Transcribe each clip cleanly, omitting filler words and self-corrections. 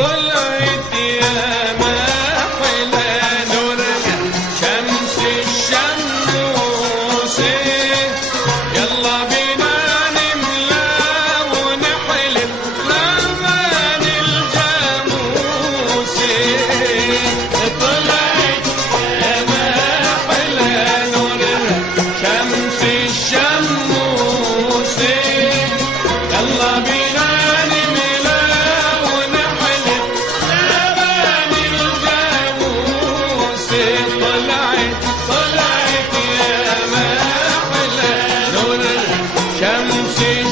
طلعت يا محلى نورها شمس الشموس، يلا بينا نملى ونحلب لبن الجاموس. طلعت يا محلى نورها شمس الشموس، يلا بينا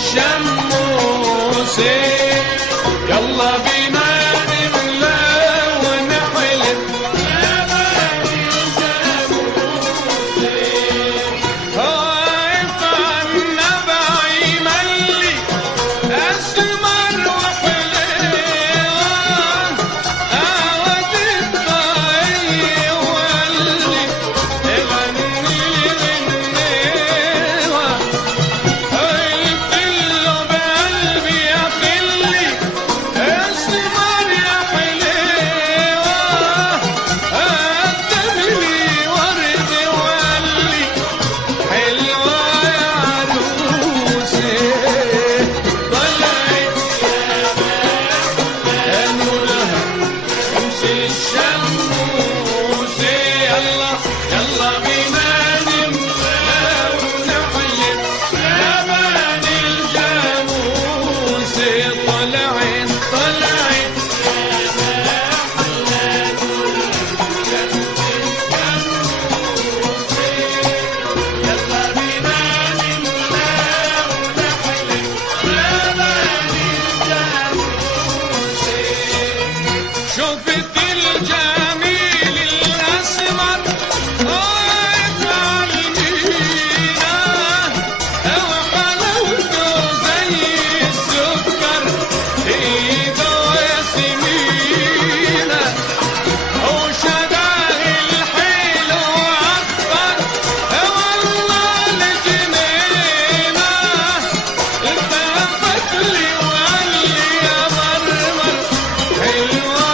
الشموس، يلا بينا نملى ونحلب لبن الجاموس. واقف عالنبع يملي أسمر وحليوان، عود الطاي يولي يغني غنيوة. شوفت الجميل الأسمر واقف عالمينا، وحلاوته زي السكر ايده ياسمينة، وشداه الحلو أكبر والله لجنينة. التفت لي وقال لي يا مرمر حلوة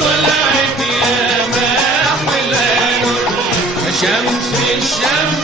طلعت يا محلى شمس الشمس.